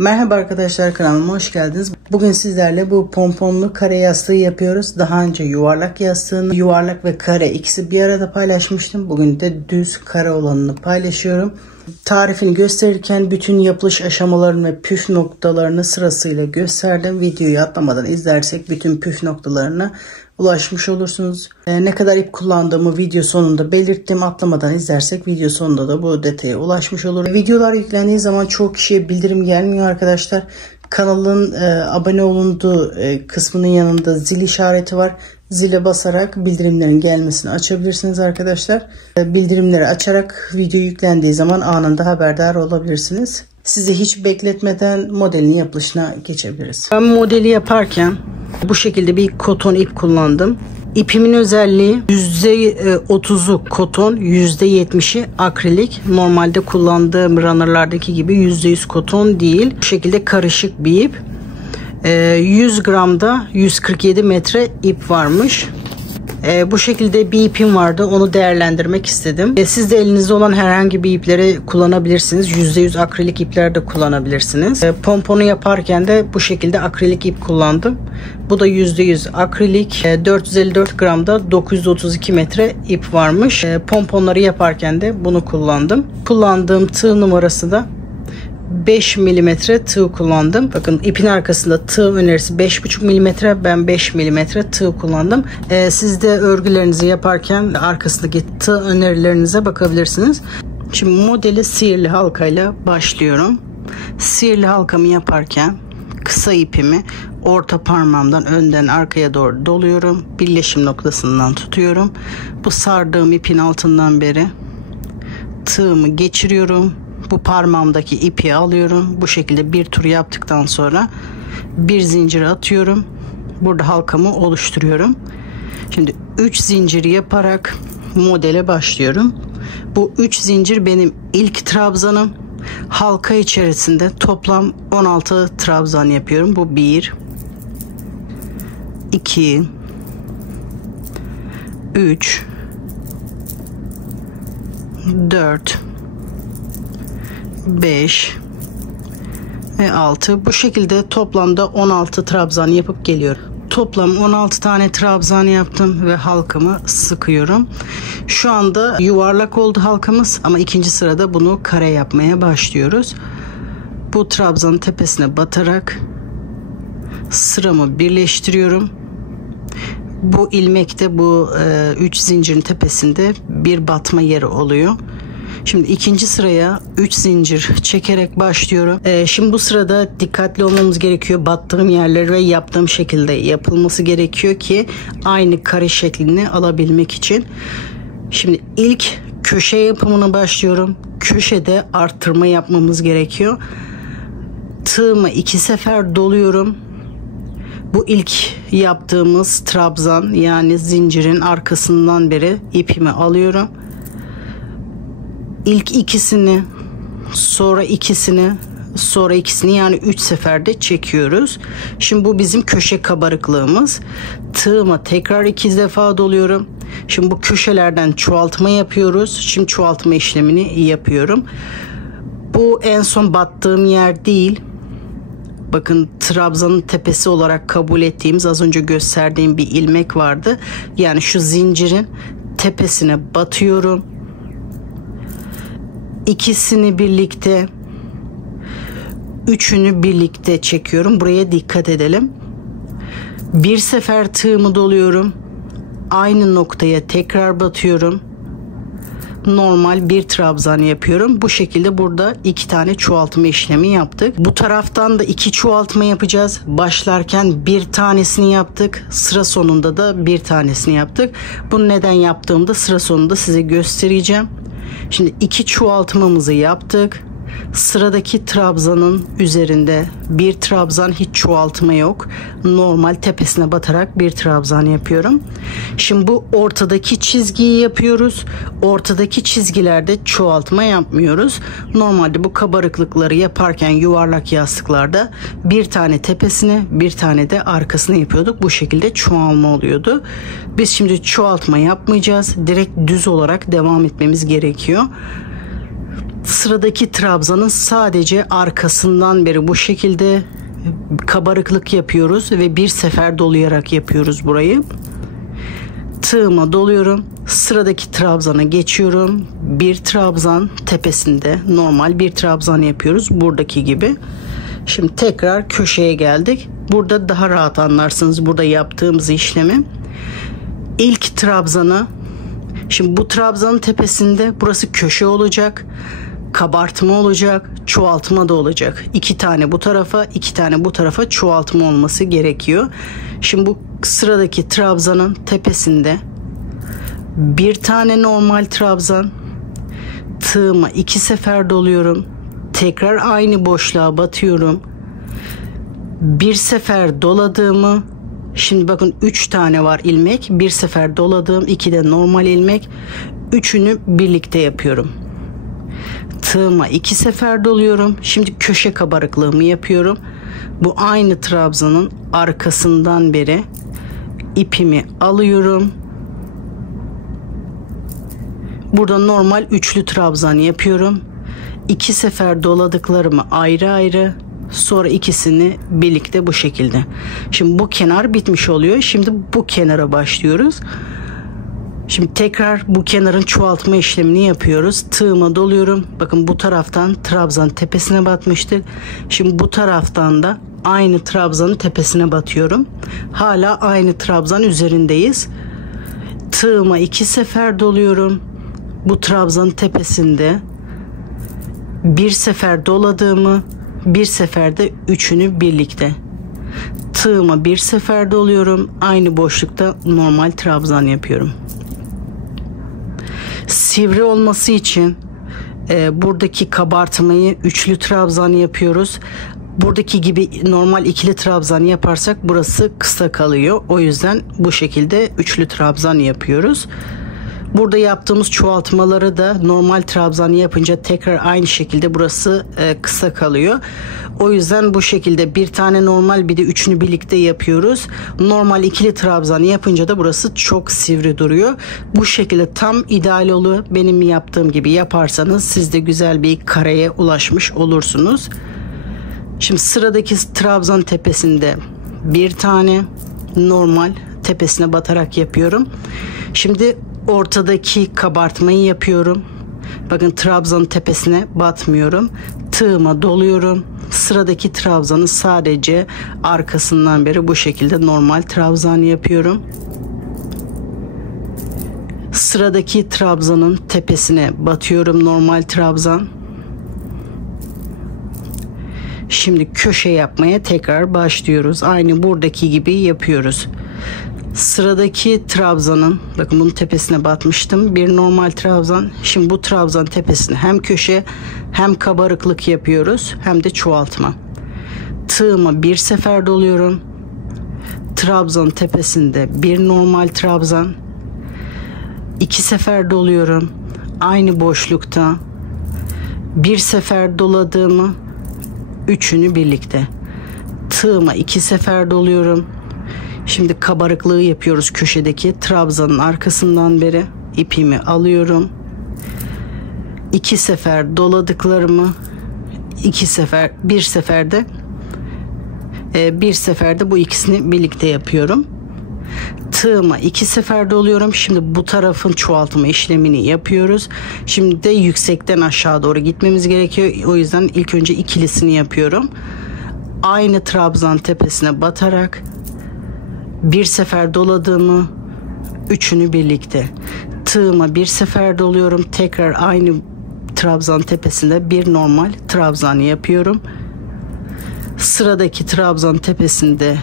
Merhaba arkadaşlar, kanalıma hoş geldiniz. Bugün sizlerle bu pomponlu kare yastığı yapıyoruz. Daha önce yuvarlak yastığını, yuvarlak ve kare ikisi bir arada paylaşmıştım. Bugün de düz kare olanını paylaşıyorum. Tarifini gösterirken bütün yapılış aşamalarını ve püf noktalarını sırasıyla gösterdim. Videoyu atlamadan izlersek bütün püf noktalarına ulaşmış olursunuz. Ne kadar ip kullandığımı video sonunda belirttim. Atlamadan izlersek video sonunda da bu detaya ulaşmış olur. Videolar yüklendiği zaman çok kişiye bildirim gelmiyor arkadaşlar. Kanalın abone olunduğu kısmının yanında zil işareti var. Zile basarak bildirimlerin gelmesini açabilirsiniz arkadaşlar. Bildirimleri açarak video yüklendiği zaman anında haberdar olabilirsiniz. Sizi hiç bekletmeden modelin yapılışına geçebiliriz. Ben modeli yaparken bu şekilde bir koton ip kullandım. İpimin özelliği %30'u koton, %70'i akrilik. Normalde kullandığım runner'lardaki gibi %100 koton değil. Bu şekilde karışık bir ip. 100 gramda 147 metre ip varmış. Bu şekilde bir ipim vardı. Onu değerlendirmek istedim. Siz de elinizde olan herhangi bir ipleri kullanabilirsiniz. %100 akrilik ipler de kullanabilirsiniz. Pomponu yaparken de bu şekilde akrilik ip kullandım. Bu da %100 akrilik. 454 gramda 932 metre ip varmış. Pomponları yaparken de bunu kullandım. Kullandığım tığ numarası da 5 mm tığ kullandım. Bakın ipin arkasında tığ önerisi 5,5 mm. Ben 5 mm tığ kullandım. Siz de örgülerinizi yaparken arkasındaki tığ önerilerinize bakabilirsiniz. Şimdi modeli sihirli halkayla başlıyorum. Sihirli halkamı yaparken kısa ipimi orta parmağımdan önden arkaya doğru doluyorum. Birleşim noktasından tutuyorum. Bu sardığım ipin altından beri tığımı geçiriyorum. Bu parmağımdaki ipi alıyorum. Bu şekilde bir tur yaptıktan sonra bir zincir atıyorum. Burada halkamı oluşturuyorum. Şimdi 3 zincir yaparak modele başlıyorum. Bu 3 zincir benim ilk trabzanım. Halka içerisinde toplam 16 trabzan yapıyorum. Bu 1 2 3 4 5 ve 6. Bu şekilde toplamda 16 trabzan yapıp geliyorum. Toplam 16 tane trabzan yaptım ve halkamı sıkıyorum. Şu anda yuvarlak oldu halkamız ama ikinci sırada bunu kare yapmaya başlıyoruz. Bu trabzanın tepesine batarak sıramı birleştiriyorum. Bu ilmekte bu 3 zincirin tepesinde bir batma yeri oluyor. Şimdi ikinci sıraya 3 zincir çekerek başlıyorum. Şimdi bu sırada dikkatli olmamız gerekiyor. Battığım yerleri ve yaptığım şekilde yapılması gerekiyor ki aynı kare şeklini alabilmek için. Şimdi ilk köşe yapımına başlıyorum. Köşede arttırma yapmamız gerekiyor. Tığımı 2 sefer doluyorum. Bu ilk yaptığımız trabzan yani zincirin arkasından beri ipimi alıyorum. İlk ikisini, sonra ikisini, sonra ikisini yani 3 seferde çekiyoruz. Şimdi bu bizim köşe kabarıklığımız. Tığıma tekrar 2 defa doluyorum. Şimdi bu köşelerden çoğaltma yapıyoruz. Şimdi çoğaltma işlemini yapıyorum. Bu en son battığım yer değil. Bakın trabzanın tepesi olarak kabul ettiğimiz az önce gösterdiğim bir ilmek vardı. Yani şu zincirin tepesine batıyorum. İkisini birlikte, üçünü birlikte çekiyorum. Buraya dikkat edelim. Bir sefer tığımı doluyorum. Aynı noktaya tekrar batıyorum. Normal bir trabzan yapıyorum. Bu şekilde burada 2 tane çoğaltma işlemi yaptık. Bu taraftan da 2 çoğaltma yapacağız. Başlarken bir tanesini yaptık. Sıra sonunda da bir tanesini yaptık. Bunu neden yaptığımda sıra sonunda size göstereceğim. Şimdi 2 çoğaltmamızı yaptık. Sıradaki trabzanın üzerinde bir trabzan, hiç çoğaltma yok. Normal tepesine batarak bir trabzan yapıyorum. Şimdi bu ortadaki çizgiyi yapıyoruz. Ortadaki çizgilerde çoğaltma yapmıyoruz. Normalde bu kabarıklıkları yaparken yuvarlak yastıklarda bir tane tepesine bir tane de arkasına yapıyorduk. Bu şekilde çoğalma oluyordu. Biz şimdi çoğaltma yapmayacağız. Direkt düz olarak devam etmemiz gerekiyor. sıradaki trabzanın sadece arkasından beri bu şekilde kabarıklık yapıyoruz ve bir sefer dolayarak yapıyoruz burayı. Tığıma doluyorum. Sıradaki trabzana geçiyorum. Bir trabzan tepesinde normal bir trabzan yapıyoruz. Buradaki gibi. Şimdi tekrar köşeye geldik. Burada daha rahat anlarsınız burada yaptığımız işlemi. İlk trabzanı, şimdi bu trabzanın tepesinde burası köşe olacak. Kabartma olacak. Çoğaltma da olacak. 2 tane bu tarafa, 2 tane bu tarafa çoğaltma olması gerekiyor. Şimdi bu sıradaki trabzanın tepesinde bir tane normal trabzan, tığıma 2 sefer doluyorum. Tekrar aynı boşluğa batıyorum. Bir sefer doladığımı, şimdi bakın 3 tane var ilmek. Bir sefer doladığım, 2 de normal ilmek. Üçünü birlikte yapıyorum. Tığıma 2 sefer doluyorum. Şimdi köşe kabarıklığımı yapıyorum. Bu aynı trabzanın arkasından beri ipimi alıyorum. Burada normal üçlü trabzan yapıyorum. 2 sefer doladıklarımı ayrı ayrı, sonra ikisini birlikte bu şekilde. Şimdi bu kenar bitmiş oluyor. Şimdi bu kenara başlıyoruz. Şimdi tekrar bu kenarın çoğaltma işlemini yapıyoruz. Tığıma doluyorum. Bakın bu taraftan trabzan tepesine batmıştık. Şimdi bu taraftan da aynı trabzanın tepesine batıyorum. Hala aynı trabzan üzerindeyiz. Tığıma 2 sefer doluyorum. Bu trabzanın tepesinde bir sefer doladığımı, bir seferde üçünü birlikte. Tığıma bir sefer doluyorum. Aynı boşlukta normal trabzan yapıyorum. Sivri olması için buradaki kabartmayı üçlü trabzan yapıyoruz. Buradaki gibi normal ikili trabzan yaparsak burası kısa kalıyor. O yüzden bu şekilde üçlü trabzan yapıyoruz. Burada yaptığımız çoğaltmaları da normal trabzan yapınca tekrar aynı şekilde burası kısa kalıyor. O yüzden bu şekilde bir tane normal, bir de üçünü birlikte yapıyoruz. Normal ikili trabzan yapınca da burası çok sivri duruyor. Bu şekilde tam ideal oluyor. Benim yaptığım gibi yaparsanız siz de güzel bir kareye ulaşmış olursunuz. Şimdi sıradaki trabzan tepesinde bir tane normal tepesine batarak yapıyorum. Şimdi ortadaki kabartmayı yapıyorum. Bakın trabzanın tepesine batmıyorum. Tığıma doluyorum. Sıradaki trabzanı sadece arkasından beri bu şekilde normal trabzan yapıyorum. Sıradaki trabzanın tepesine batıyorum normal trabzan. Şimdi köşe yapmaya tekrar başlıyoruz. Aynı buradaki gibi yapıyoruz. Sıradaki trabzanın, bakın bunun tepesine batmıştım. Bir normal trabzan. Şimdi bu trabzan tepesine hem köşe hem kabarıklık yapıyoruz hem de çoğaltma. Tığıma bir sefer doluyorum. Trabzan tepesinde bir normal trabzan. 2 sefer doluyorum. Aynı boşlukta bir sefer doladığımı, üçünü birlikte. Tığıma 2 sefer doluyorum. Şimdi kabarıklığı yapıyoruz köşedeki trabzanın arkasından beri. İpimi alıyorum. 2 sefer doladıklarımı bir seferde bu ikisini birlikte yapıyorum. Tığıma 2 sefer doluyorum. Şimdi bu tarafın çoğaltma işlemini yapıyoruz. Şimdi de yüksekten aşağı doğru gitmemiz gerekiyor. O yüzden ilk önce ikilisini yapıyorum. Aynı trabzan tepesine batarak bir sefer doladığımı, üçünü birlikte. Tığıma bir sefer doluyorum. Tekrar aynı trabzan tepesinde bir normal trabzan yapıyorum. Sıradaki trabzan tepesinde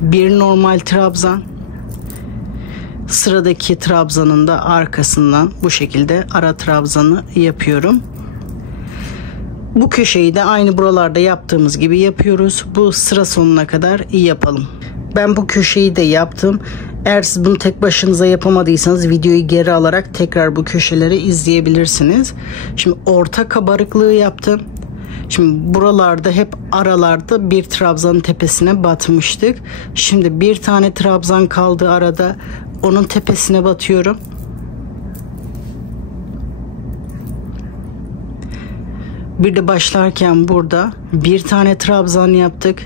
bir normal trabzan. Sıradaki trabzanın da arkasından bu şekilde ara trabzanı yapıyorum. Bu köşeyi de aynı buralarda yaptığımız gibi yapıyoruz. Bu sıra sonuna kadar iyi yapalım. Ben bu köşeyi de yaptım. Eğer siz bunu tek başınıza yapamadıysanız videoyu geri alarak tekrar bu köşeleri izleyebilirsiniz. Şimdi orta kabarıklığı yaptım. Şimdi buralarda hep aralarda bir trabzanın tepesine batmıştık. Şimdi bir tane trabzan kaldı arada. Onun tepesine batıyorum. Bir de başlarken burada bir tane trabzan yaptık.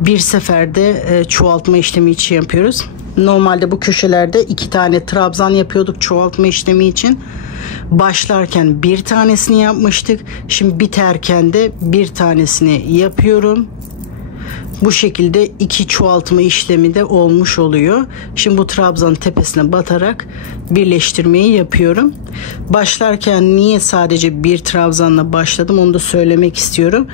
Bir seferde çoğaltma işlemi için yapıyoruz. Normalde bu köşelerde 2 tane trabzan yapıyorduk çoğaltma işlemi için. Başlarken bir tanesini yapmıştık. Şimdi biterken de bir tanesini yapıyorum. Bu şekilde 2 çoğaltma işlemi de olmuş oluyor. Şimdi bu trabzanın tepesine batarak birleştirmeyi yapıyorum. Başlarken niye sadece bir trabzanla başladım onu da söylemek istiyorum.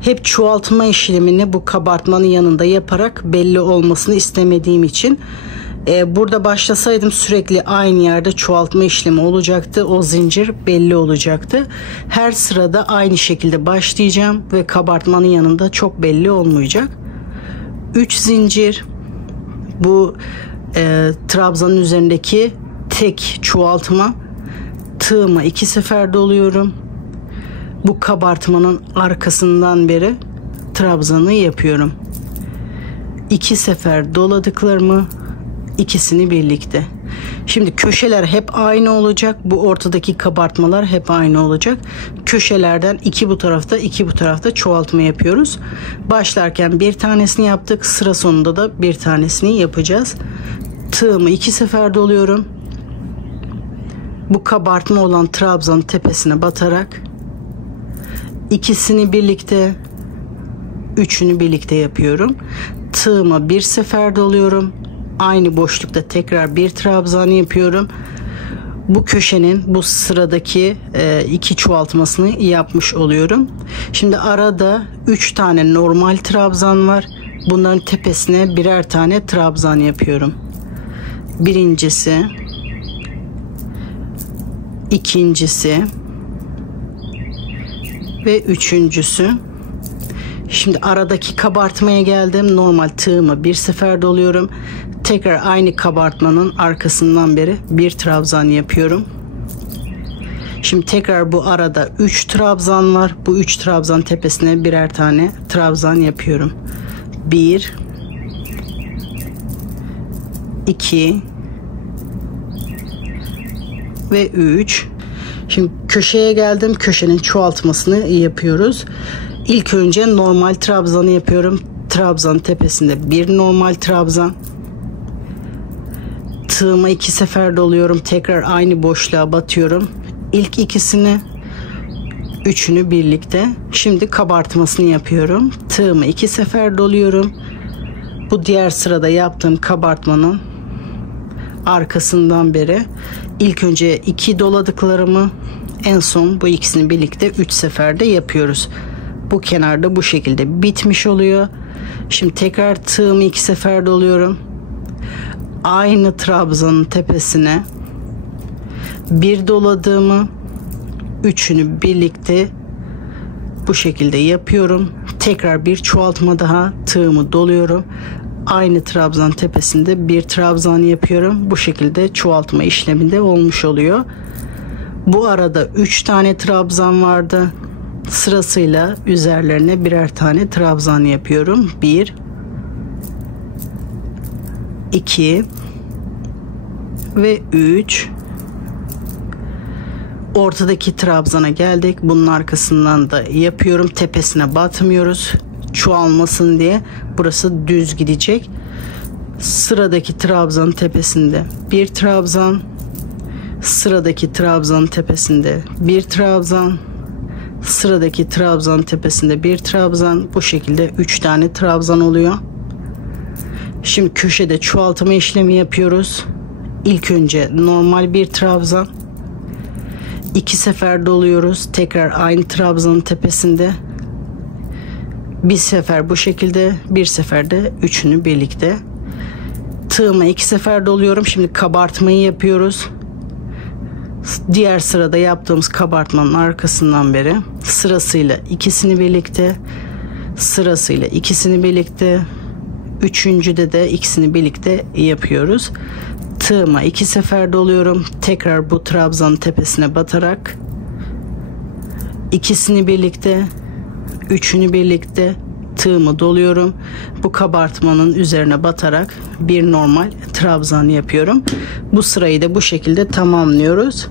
Hep çoğaltma işlemini bu kabartmanın yanında yaparak belli olmasını istemediğim için. Burada başlasaydım sürekli aynı yerde çoğaltma işlemi olacaktı. O zincir belli olacaktı. Her sırada aynı şekilde başlayacağım ve kabartmanın yanında çok belli olmayacak. 3 zincir bu trabzanın üzerindeki tek çoğaltma. Tığıma 2 sefer doluyorum. Bu kabartmanın arkasından beri trabzanı yapıyorum. 2 sefer doladıklarımı ikisini birlikte. Şimdi köşeler hep aynı olacak. Bu ortadaki kabartmalar hep aynı olacak. Köşelerden 2 bu tarafta 2 bu tarafta çoğaltma yapıyoruz. Başlarken bir tanesini yaptık. Sıra sonunda da bir tanesini yapacağız. Tığımı 2 sefer doluyorum. Bu kabartma olan trabzanın tepesine batarak ikisini birlikte, üçünü birlikte yapıyorum. Tığıma bir sefer doluyorum. Aynı boşlukta tekrar bir trabzan yapıyorum. Bu köşenin bu sıradaki 2 çoğaltmasını yapmış oluyorum. Şimdi arada 3 tane normal trabzan var. Bunların tepesine birer tane trabzan yapıyorum. Birincisi, ikincisi ve üçüncüsü. Şimdi aradaki kabartmaya geldim. Normal tığımı bir sefer doluyorum. Tekrar aynı kabartmanın arkasından beri bir trabzan yapıyorum. Şimdi tekrar bu arada 3 trabzan var. Bu 3 trabzan tepesine birer tane trabzan yapıyorum. 1 2 ve 3. Şimdi köşeye geldim. Köşenin çoğaltmasını yapıyoruz. İlk önce normal trabzanı yapıyorum. Trabzanın tepesinde bir normal trabzan. Tığıma 2 sefer doluyorum. Tekrar aynı boşluğa batıyorum. İlk ikisini, üçünü birlikte. Şimdi kabartmasını yapıyorum. Tığıma 2 sefer doluyorum. Bu diğer sırada yaptığım kabartmanın arkasından beri ilk önce 2 doladıklarımı, en son bu ikisini birlikte 3 seferde yapıyoruz. Bu kenarda bu şekilde bitmiş oluyor. Şimdi tekrar tığımı 2 sefer doluyorum. Aynı trabzanın tepesine bir doladığımı, üçünü birlikte bu şekilde yapıyorum. Tekrar bir çoğaltma daha, tığımı doluyorum. Aynı trabzan tepesinde bir trabzan yapıyorum. Bu şekilde çoğaltma işleminde olmuş oluyor. Bu arada 3 tane trabzan vardı. Sırasıyla üzerlerine birer tane trabzan yapıyorum. 1 2 ve 3. Ortadaki trabzana geldik. Bunun arkasından da yapıyorum. Tepesine batmıyoruz. Çoğalmasın diye. Burası düz gidecek. Sıradaki trabzanın tepesinde bir trabzan. Sıradaki trabzanın tepesinde bir trabzan. Sıradaki trabzanın tepesinde bir trabzan. Bu şekilde 3 tane trabzan oluyor. Şimdi köşede çoğaltma işlemi yapıyoruz. İlk önce normal bir trabzan. 2 sefer doluyoruz. Tekrar aynı trabzanın tepesinde. Bir sefer bu şekilde, bir sefer de üçünü birlikte. Tığıma 2 sefer doluyorum. Şimdi kabartmayı yapıyoruz. Diğer sırada yaptığımız kabartmanın arkasından beri sırasıyla ikisini birlikte, sırasıyla ikisini birlikte, üçüncüde de ikisini birlikte yapıyoruz. Tığıma 2 sefer doluyorum. Tekrar bu trabzanın tepesine batarak ikisini birlikte, üçünü birlikte tığımı doluyorum. Bu kabartmanın üzerine batarak bir normal trabzan yapıyorum. Bu sırayı da bu şekilde tamamlıyoruz.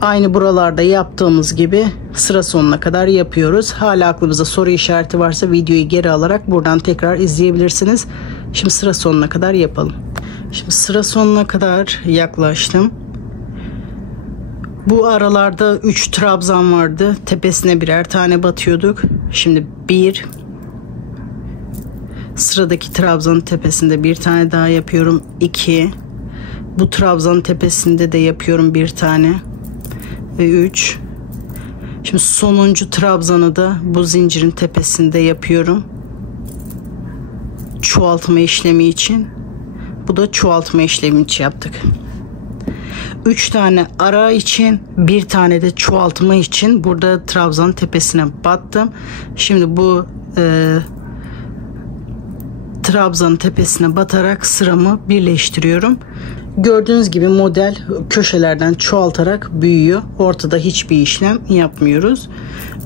Aynı buralarda yaptığımız gibi sıra sonuna kadar yapıyoruz. Hala aklınızda soru işareti varsa videoyu geri alarak buradan tekrar izleyebilirsiniz. Şimdi sıra sonuna kadar yapalım. Şimdi sıra sonuna kadar yaklaştım. Bu aralarda 3 trabzan vardı. Tepesine birer tane batıyorduk. Şimdi sıradaki trabzanın tepesinde bir tane daha yapıyorum. 2. Bu trabzanın tepesinde de yapıyorum bir tane. Ve 3. Şimdi sonuncu trabzanı da bu zincirin tepesinde yapıyorum. Çoğaltma işlemi için. Bu da çoğaltma işlemi için yaptık. 3 tane ara için, bir tane de çoğaltma için burada trabzanın tepesine battım. Şimdi bu trabzanın tepesine batarak sıramı birleştiriyorum. Gördüğünüz gibi model köşelerden çoğaltarak büyüyor. Ortada hiçbir işlem yapmıyoruz.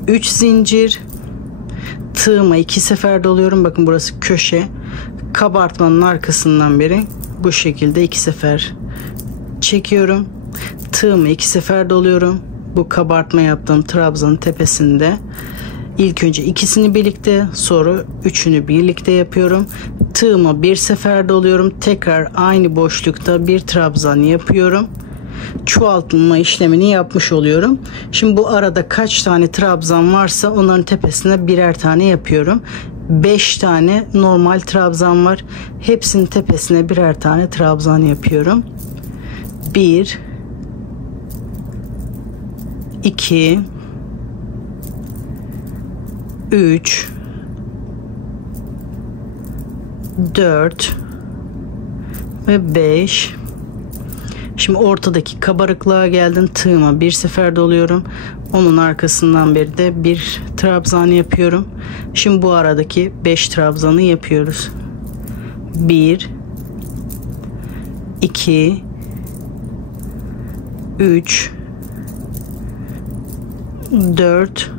3 zincir, tığıma 2 sefer doluyorum. Bakın burası köşe. Kabartmanın arkasından beri bu şekilde 2 sefer çekiyorum. Tığımı 2 sefer doluyorum. Bu kabartma yaptığım trabzanın tepesinde. İlk önce ikisini birlikte, sonra üçünü birlikte yapıyorum. Tığıma bir sefer doluyorum. Tekrar aynı boşlukta bir trabzan yapıyorum. Çoğaltma işlemini yapmış oluyorum. Şimdi bu arada kaç tane trabzan varsa onların tepesine birer tane yapıyorum. 5 tane normal trabzan var. Hepsinin tepesine birer tane trabzan yapıyorum. 1 2 3 4 ve 5. Şimdi ortadaki kabarıklığa geldim. Tığıma bir sefer doluyorum. Onun arkasından beri de bir trabzan yapıyorum. Şimdi bu aradaki 5 trabzanı yapıyoruz. 1 2 3 4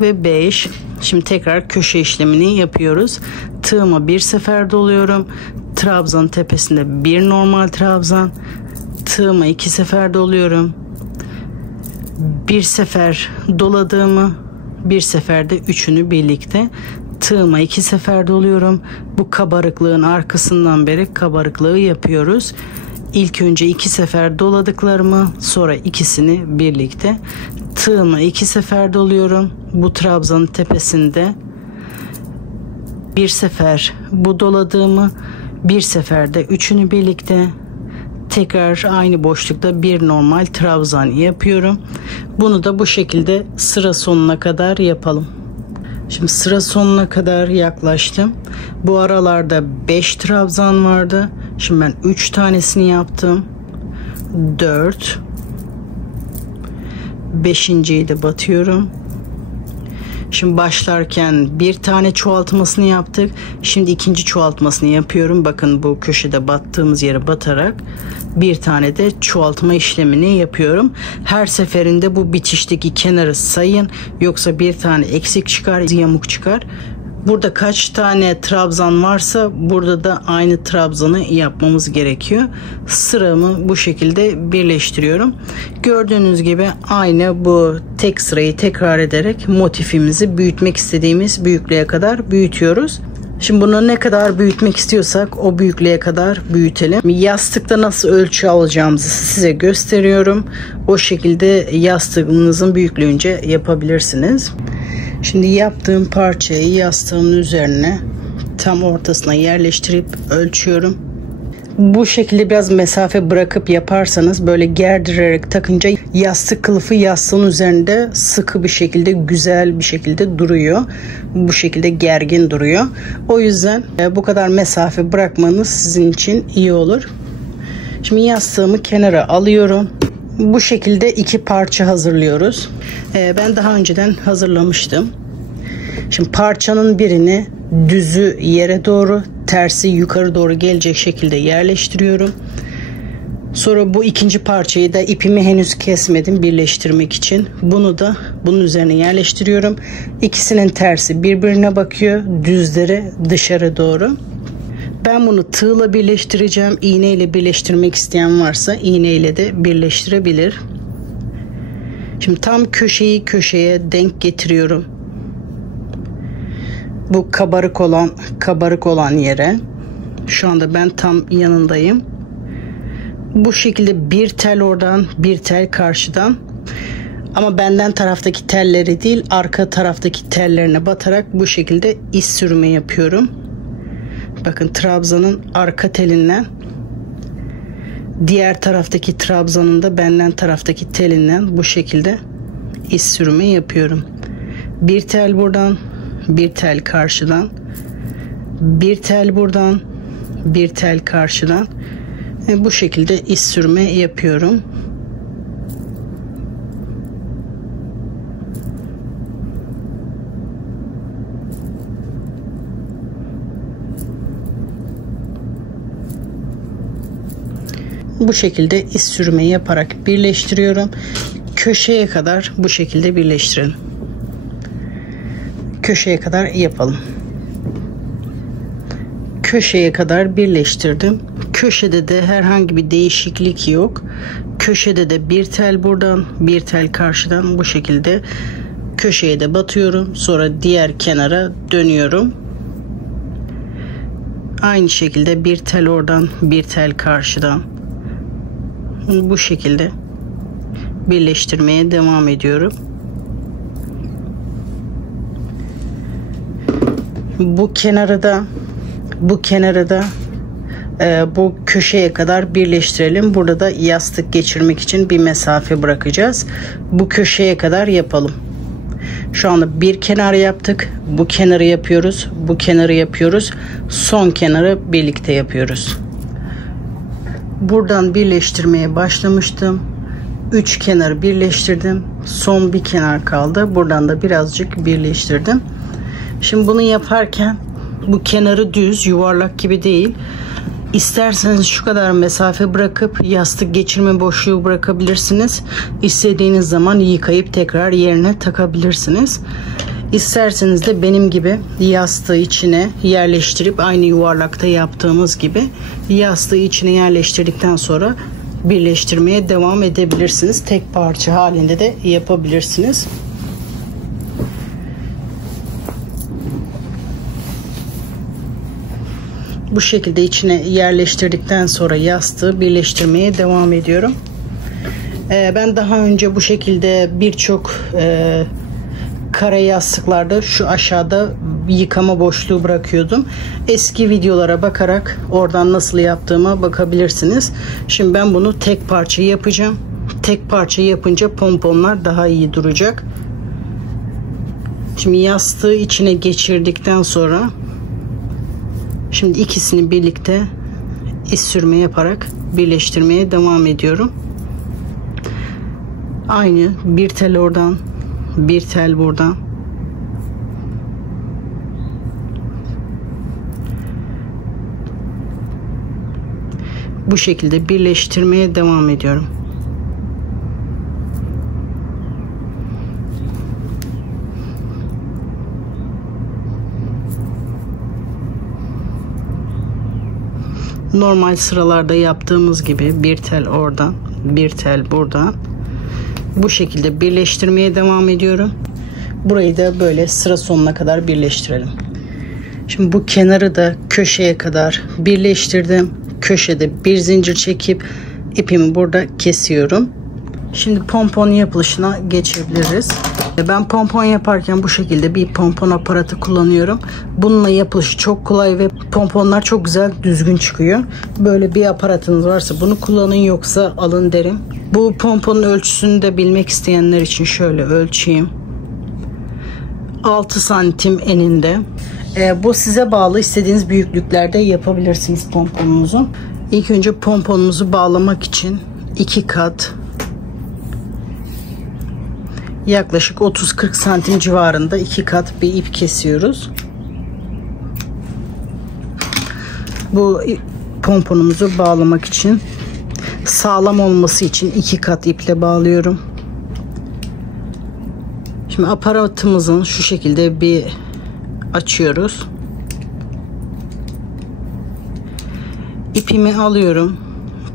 ve 5. Şimdi tekrar köşe işlemini yapıyoruz. Tığıma bir sefer doluyorum. Trabzanın tepesinde bir normal trabzan. Tığıma 2 sefer doluyorum. Bir sefer doladığımı, bir seferde üçünü birlikte. Tığıma 2 sefer doluyorum. Bu kabarıklığın arkasından beri kabarıklığı yapıyoruz. İlk önce 2 sefer doladıklarımı, sonra ikisini birlikte. Tığıma 2 sefer doluyorum. Bu trabzanın tepesinde bir sefer bu doladığımı, bir seferde üçünü birlikte. Tekrar aynı boşlukta bir normal trabzan yapıyorum. Bunu da bu şekilde sıra sonuna kadar yapalım. Şimdi sıra sonuna kadar yaklaştım. Bu aralarda 5 trabzan vardı. Şimdi ben 3 tanesini yaptım. 4. 5.'yi de batıyorum. Şimdi başlarken bir tane çoğaltmasını yaptık. Şimdi ikinci çoğaltmasını yapıyorum. Bakın bu köşede battığımız yere batarak bir tane de çoğaltma işlemini yapıyorum. Her seferinde bu bitişteki kenarı sayın. Yoksa bir tane eksik çıkar, yamuk çıkar. Burada kaç tane trabzan varsa burada da aynı trabzanı yapmamız gerekiyor. Sıramı bu şekilde birleştiriyorum. Gördüğünüz gibi aynı bu tek sırayı tekrar ederek motifimizi büyütmek istediğimiz büyüklüğe kadar büyütüyoruz. Şimdi bunu ne kadar büyütmek istiyorsak o büyüklüğe kadar büyütelim. Yastıkta nasıl ölçü alacağımızı size gösteriyorum. O şekilde yastığınızın büyüklüğünce yapabilirsiniz. Şimdi yaptığım parçayı yastığımın üzerine tam ortasına yerleştirip ölçüyorum. Bu şekilde biraz mesafe bırakıp yaparsanız böyle gerdirerek takınca yastık kılıfı yastığın üzerinde sıkı bir şekilde, güzel bir şekilde duruyor. Bu şekilde gergin duruyor. O yüzden bu kadar mesafe bırakmanız sizin için iyi olur. Şimdi yastığımı kenara alıyorum. Bu şekilde 2 parça hazırlıyoruz. Ben daha önceden hazırlamıştım. Şimdi parçanın birini düzü yere doğru, tersi yukarı doğru gelecek şekilde yerleştiriyorum. Sonra bu ikinci parçayı da ipimi henüz kesmedim birleştirmek için. Bunu da bunun üzerine yerleştiriyorum. İkisinin tersi birbirine bakıyor, düzleri dışarı doğru. Ben bunu tığla birleştireceğim. İğneyle birleştirmek isteyen varsa iğneyle de birleştirebilir. Şimdi tam köşeyi köşeye denk getiriyorum. Bu kabarık olan yere. Şu anda ben tam yanındayım. Bu şekilde bir tel oradan, bir tel karşıdan. Ama benden taraftaki telleri değil, arka taraftaki tellerine batarak bu şekilde iz sürme yapıyorum. Bakın, trabzanın arka telinden, diğer taraftaki trabzanın da benden taraftaki telinden bu şekilde iz sürme yapıyorum. Bir tel buradan, bir tel karşıdan, bir tel buradan, bir tel karşıdan. Bu şekilde iz sürme yapıyorum. Bu şekilde iz sürme yaparak birleştiriyorum. Köşeye kadar bu şekilde birleştirelim. Köşeye kadar yapalım. Köşeye kadar birleştirdim. Köşede de herhangi bir değişiklik yok. Köşede de bir tel buradan, bir tel karşıdan bu şekilde köşeye de batıyorum. Sonra diğer kenara dönüyorum. Aynı şekilde bir tel oradan, bir tel karşıdan bu şekilde birleştirmeye devam ediyorum. Bu kenarı da bu köşeye kadar birleştirelim. Burada da yastık geçirmek için bir mesafe bırakacağız. Bu köşeye kadar yapalım. Şu anda bir kenar yaptık. Bu kenarı yapıyoruz. Bu kenarı yapıyoruz. Son kenarı birlikte yapıyoruz. Buradan birleştirmeye başlamıştım. 3 kenarı birleştirdim. Son bir kenar kaldı. Buradan da birazcık birleştirdim. Şimdi bunu yaparken bu kenarı düz, yuvarlak gibi değil. İsterseniz şu kadar mesafe bırakıp yastık geçirme boşluğu bırakabilirsiniz. İstediğiniz zaman yıkayıp tekrar yerine takabilirsiniz. İsterseniz de benim gibi yastığı içine yerleştirip aynı yuvarlakta yaptığımız gibi yastığı içine yerleştirdikten sonra birleştirmeye devam edebilirsiniz. Tek parça halinde de yapabilirsiniz. Bu şekilde içine yerleştirdikten sonra yastığı birleştirmeye devam ediyorum. Ben daha önce bu şekilde birçok kare yastıklarda şu aşağıda yıkama boşluğu bırakıyordum. Eski videolara bakarak oradan nasıl yaptığıma bakabilirsiniz. Şimdi ben bunu tek parça yapacağım. Tek parça yapınca pomponlar daha iyi duracak. Şimdi yastığı içine geçirdikten sonra şimdi ikisini birlikte iz sürme yaparak birleştirmeye devam ediyorum. Aynı bir tel oradan, bir tel buradan. Bu şekilde birleştirmeye devam ediyorum. Normal sıralarda yaptığımız gibi bir tel oradan, bir tel buradan. Bu şekilde birleştirmeye devam ediyorum. Burayı da böyle sıra sonuna kadar birleştirelim. Şimdi bu kenarı da köşeye kadar birleştirdim. Köşede bir zincir çekip ipimi burada kesiyorum. Şimdi pompon yapılışına geçebiliriz. Ben pompon yaparken bu şekilde bir pompon aparatı kullanıyorum. Bununla yapılışı çok kolay ve pomponlar çok güzel düzgün çıkıyor. Böyle bir aparatınız varsa bunu kullanın, yoksa alın derim. Bu pomponun ölçüsünü de bilmek isteyenler için şöyle ölçeyim. 6 santim eninde. Bu size bağlı, istediğiniz büyüklüklerde yapabilirsiniz pomponunuzu. İlk önce pomponumuzu bağlamak için 2 kat, yaklaşık 30-40 santim civarında 2 kat bir ip kesiyoruz. Bu pomponumuzu bağlamak için, sağlam olması için 2 kat iple bağlıyorum. Şimdi aparatımızın şu şekilde bir açıyoruz. İpimi alıyorum.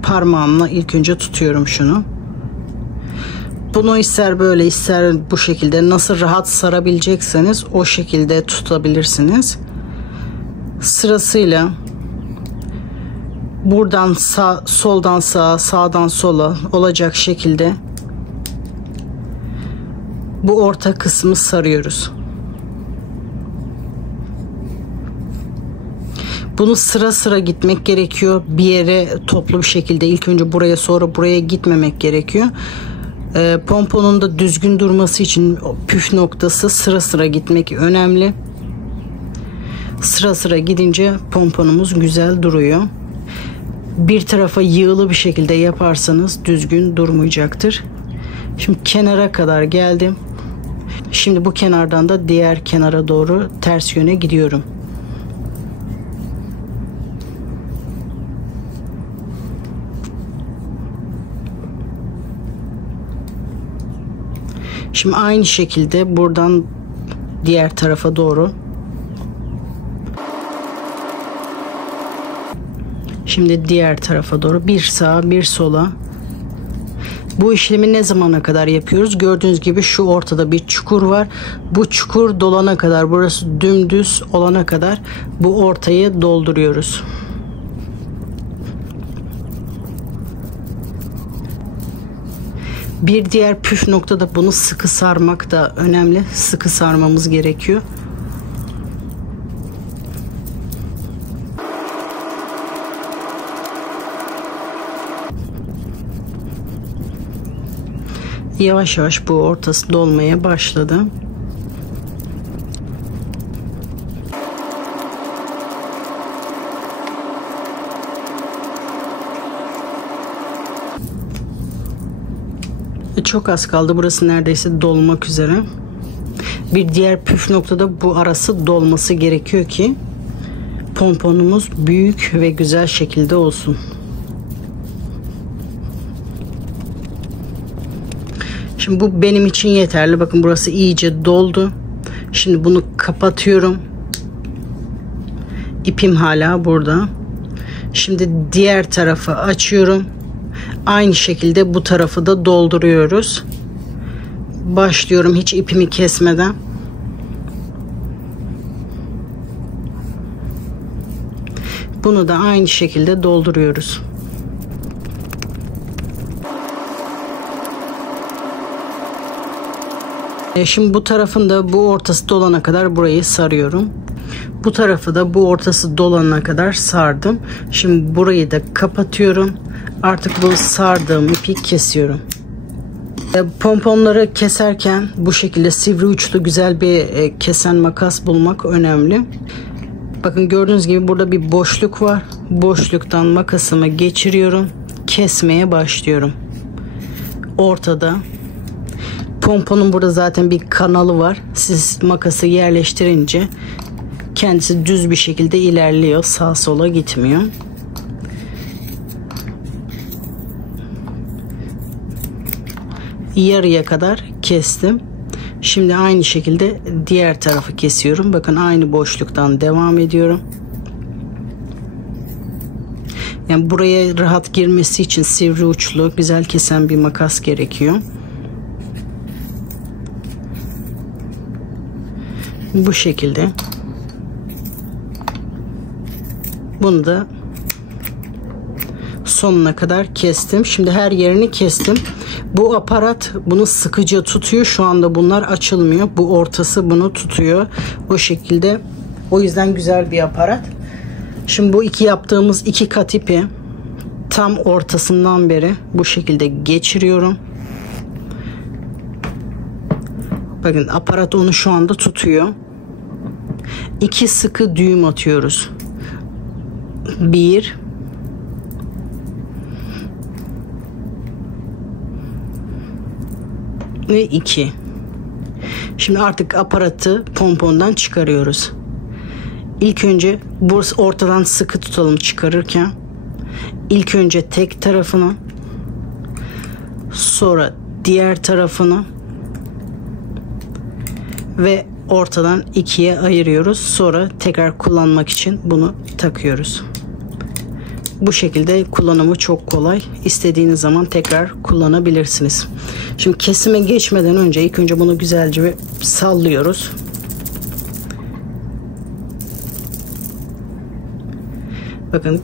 Parmağımla ilk önce tutuyorum şunu. Bunu ister böyle ister bu şekilde, nasıl rahat sarabilecekseniz o şekilde tutabilirsiniz. Sırasıyla buradan sağ, soldan sağa, sağdan sola olacak şekilde bu orta kısmı sarıyoruz. Bunu sıra sıra gitmek gerekiyor. Bir yere toplu bir şekilde ilk önce buraya sonra buraya gitmemek gerekiyor. Pomponun da düzgün durması için püf noktası sıra sıra gitmek önemli. Sıra sıra gidince pomponumuz güzel duruyor. Bir tarafa yığılı bir şekilde yaparsanız düzgün durmayacaktır. Şimdi kenara kadar geldim. Şimdi bu kenardan da diğer kenara doğru ters yöne gidiyorum. Şimdi aynı şekilde buradan diğer tarafa doğru. Şimdi diğer tarafa doğru bir sağa bir sola. Bu işlemi ne zamana kadar yapıyoruz? Gördüğünüz gibi şu ortada bir çukur var. Bu çukur dolana kadar, burası dümdüz olana kadar bu ortayı dolduruyoruz. Bir diğer püf nokta da bunu sıkı sarmak da önemli. Sıkı sarmamız gerekiyor. Yavaş yavaş bu ortası dolmaya başladı. Çok az kaldı. Burası neredeyse dolmak üzere. Bir diğer püf noktada bu arası dolması gerekiyor ki pomponumuz büyük ve güzel şekilde olsun. Şimdi bu benim için yeterli. Bakın burası iyice doldu. Şimdi bunu kapatıyorum. İpim hala burada. Şimdi diğer tarafı açıyorum. Aynı şekilde bu tarafı da dolduruyoruz. Başlıyorum hiç ipimi kesmeden. Bunu da aynı şekilde dolduruyoruz. Şimdi bu tarafın da bu ortası dolana kadar burayı sarıyorum. Bu tarafı da bu ortası dolana kadar sardım. Şimdi burayı da kapatıyorum. Artık bu sardığım ipi kesiyorum. Pomponları keserken bu şekilde sivri uçlu güzel bir kesen makas bulmak önemli. Bakın gördüğünüz gibi burada bir boşluk var. Boşluktan makasımı geçiriyorum. Kesmeye başlıyorum. Ortada. Pomponun burada zaten bir kanalı var. Siz makası yerleştirince kendisi düz bir şekilde ilerliyor. Sağa sola gitmiyor. Yarıya kadar kestim. Şimdi aynı şekilde diğer tarafı kesiyorum. Bakın aynı boşluktan devam ediyorum. Yani buraya rahat girmesi için sivri uçlu, güzel kesen bir makas gerekiyor. Bu şekilde. Bunu da sonuna kadar kestim. Şimdi her yerini kestim. Bu aparat bunu sıkıca tutuyor. Şu anda bunlar açılmıyor. Bu ortası bunu tutuyor. O şekilde. O yüzden güzel bir aparat. Şimdi bu yaptığımız iki kat ipi tam ortasından beri bu şekilde geçiriyorum. Bakın aparat onu şu anda tutuyor. 2 sıkı düğüm atıyoruz. 1 ve 2. Şimdi artık aparatı pompondan çıkarıyoruz. İlk önce bu ortadan sıkı tutalım çıkarırken. İlk önce tek tarafını, sonra diğer tarafını ve ortadan ikiye ayırıyoruz. Sonra tekrar kullanmak için bunu takıyoruz. Bu şekilde kullanımı çok kolay. İstediğiniz zaman tekrar kullanabilirsiniz. Şimdi kesime geçmeden önce ilk önce bunu güzelce sallıyoruz. Bakın,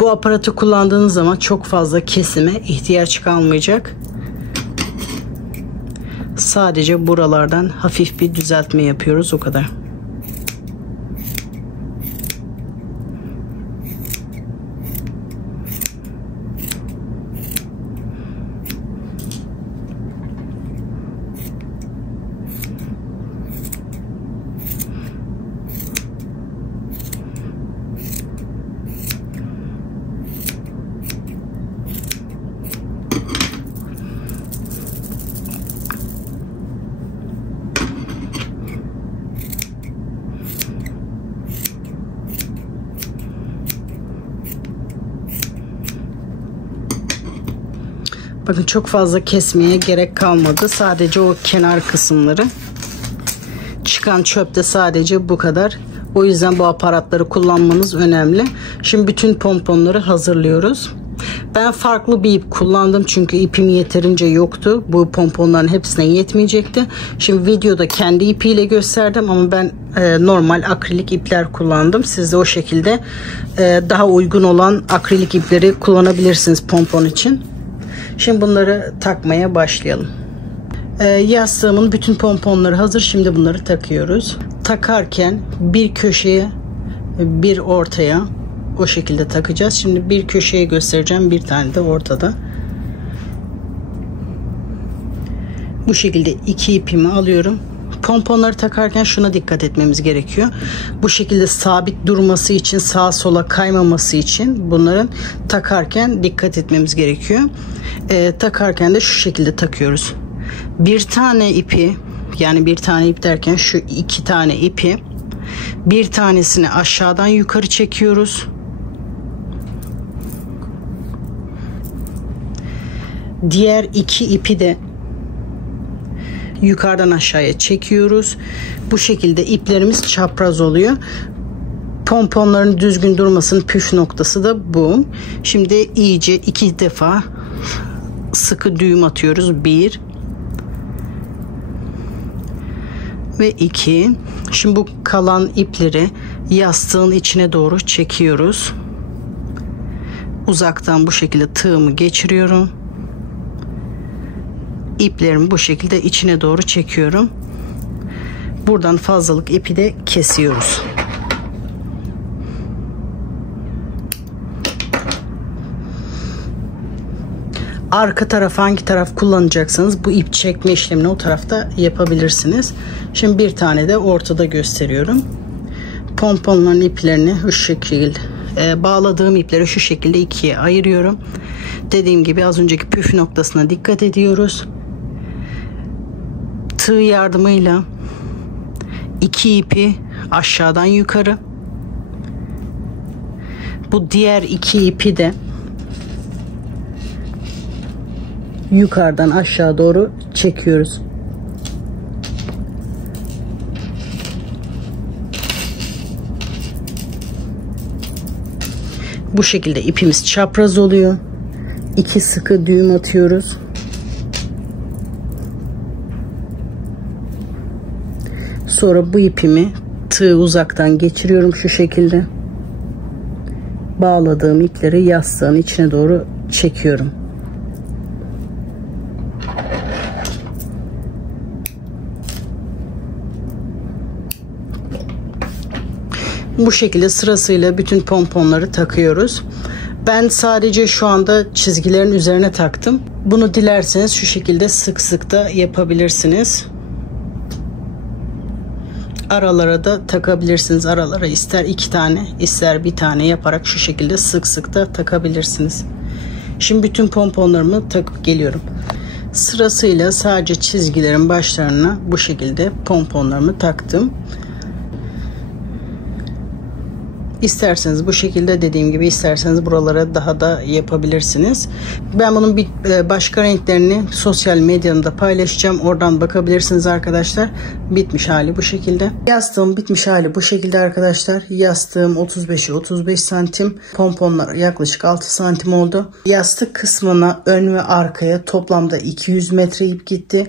bu aparatı kullandığınız zaman çok fazla kesime ihtiyaç kalmayacak. Sadece buralardan hafif bir düzeltme yapıyoruz, o kadar. Bakın, çok fazla kesmeye gerek kalmadı. Sadece o kenar kısımları. Çıkan çöp de sadece bu kadar. O yüzden bu aparatları kullanmanız önemli. Şimdi bütün pomponları hazırlıyoruz. Ben farklı bir ip kullandım çünkü ipim yeterince yoktu. Bu pomponların hepsine yetmeyecekti. Şimdi videoda kendi ipiyle gösterdim ama ben normal akrilik ipler kullandım. Siz de o şekilde daha uygun olan akrilik ipleri kullanabilirsiniz pompon için. Şimdi bunları takmaya başlayalım. Yastığımın bütün pomponları hazır. Şimdi bunları takıyoruz. Takarken bir köşeye, bir ortaya, o şekilde takacağız. Şimdi bir köşeye göstereceğim, bir tane de ortada. Bu şekilde iki ipimi alıyorum. Pomponları takarken şuna dikkat etmemiz gerekiyor. Bu şekilde sabit durması için, sağa sola kaymaması için bunların takarken dikkat etmemiz gerekiyor. Takarken de şu şekilde takıyoruz. Bir tane ipi, yani bir tane ip derken şu iki tane ipi, bir tanesini aşağıdan yukarı çekiyoruz. Diğer iki ipi de yukarıdan aşağıya çekiyoruz. Bu şekilde iplerimiz çapraz oluyor. Pomponların düzgün durmasının püf noktası da bu. Şimdi iyice iki defa sıkı düğüm atıyoruz. 1 ve 2. Şimdi bu kalan ipleri yastığın içine doğru çekiyoruz. Uzaktan bu şekilde tığımı geçiriyorum. İplerimi bu şekilde içine doğru çekiyorum. Buradan fazlalık ipi de kesiyoruz. Arka taraf hangi taraf kullanacaksanız bu ip çekme işlemini o tarafta yapabilirsiniz. Şimdi bir tane de ortada gösteriyorum. Pomponların iplerini şu şekilde bağladığım ipleri şu şekilde ikiye ayırıyorum. Dediğim gibi az önceki püf noktasına dikkat ediyoruz. Tığ yardımıyla iki ipi aşağıdan yukarı, bu diğer iki ipi de yukarıdan aşağı doğru çekiyoruz. Bu şekilde ipimiz çapraz oluyor. İki sıkı düğüm atıyoruz. Sonra bu ipimi tığ uzaktan geçiriyorum şu şekilde. Bağladığım ipleri yastığın içine doğru çekiyorum. Bu şekilde sırasıyla bütün pomponları takıyoruz. Ben sadece şu anda çizgilerin üzerine taktım. Bunu dilerseniz şu şekilde sık sık da yapabilirsiniz. Aralara da takabilirsiniz. Aralara ister iki tane ister bir tane yaparak şu şekilde sık sık da takabilirsiniz. Şimdi bütün pomponlarımı takıp geliyorum. Sırasıyla sadece çizgilerin başlarına bu şekilde pomponlarımı taktım. İsterseniz bu şekilde, dediğim gibi isterseniz buralara daha da yapabilirsiniz. Ben bunun bir başka renklerini sosyal medyamda paylaşacağım. Oradan bakabilirsiniz arkadaşlar. Bitmiş hali bu şekilde. Yastığım bitmiş hali bu şekilde arkadaşlar. Yastığım 35'e 35 santim. Pomponlar yaklaşık 6 santim oldu. Yastık kısmına ön ve arkaya toplamda 200 metre ip gitti.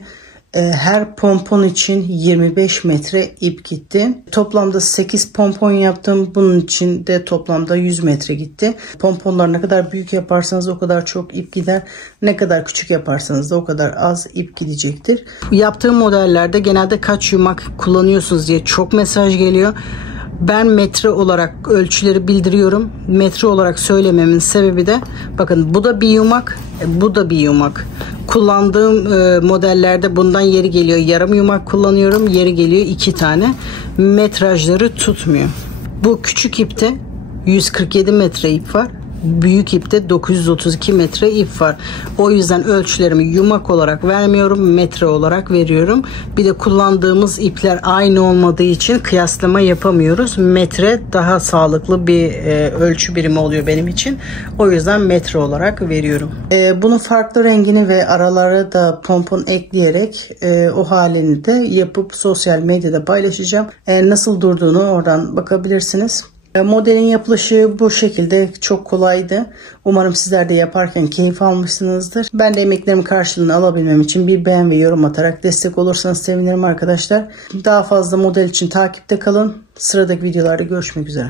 Her pompon için 25 metre ip gitti. Toplamda 8 pompon yaptım. Bunun için de toplamda 100 metre gitti. Pomponlar ne kadar büyük yaparsanız o kadar çok ip gider. Ne kadar küçük yaparsanız da o kadar az ip gidecektir. Yaptığım modellerde genelde kaç yumak kullanıyorsunuz diye çok mesaj geliyor. Ben metre olarak ölçüleri bildiriyorum. Metre olarak söylememin sebebi de bakın, bu da bir yumak, bu da bir yumak. Kullandığım modellerde bundan yeri geliyor yarım yumak kullanıyorum, yeri geliyor 2 tane. Metrajları tutmuyor. Bu küçük ipte 147 metre ip var. Büyük ipte 932 metre ip var. O yüzden ölçülerimi yumak olarak vermiyorum, metre olarak veriyorum. Bir de kullandığımız ipler aynı olmadığı için kıyaslama yapamıyoruz. Metre daha sağlıklı bir ölçü birimi oluyor benim için. O yüzden metre olarak veriyorum. Bunun farklı rengini ve aralara da pompon ekleyerek o halini de yapıp sosyal medyada paylaşacağım. Nasıl durduğunu oradan bakabilirsiniz. Modelin yapılışı bu şekilde, çok kolaydı. Umarım sizler de yaparken keyif almışsınızdır. Ben de emeklerimin karşılığını alabilmem için bir beğen ve yorum atarak destek olursanız sevinirim arkadaşlar. Daha fazla model için takipte kalın. Sıradaki videolarda görüşmek üzere.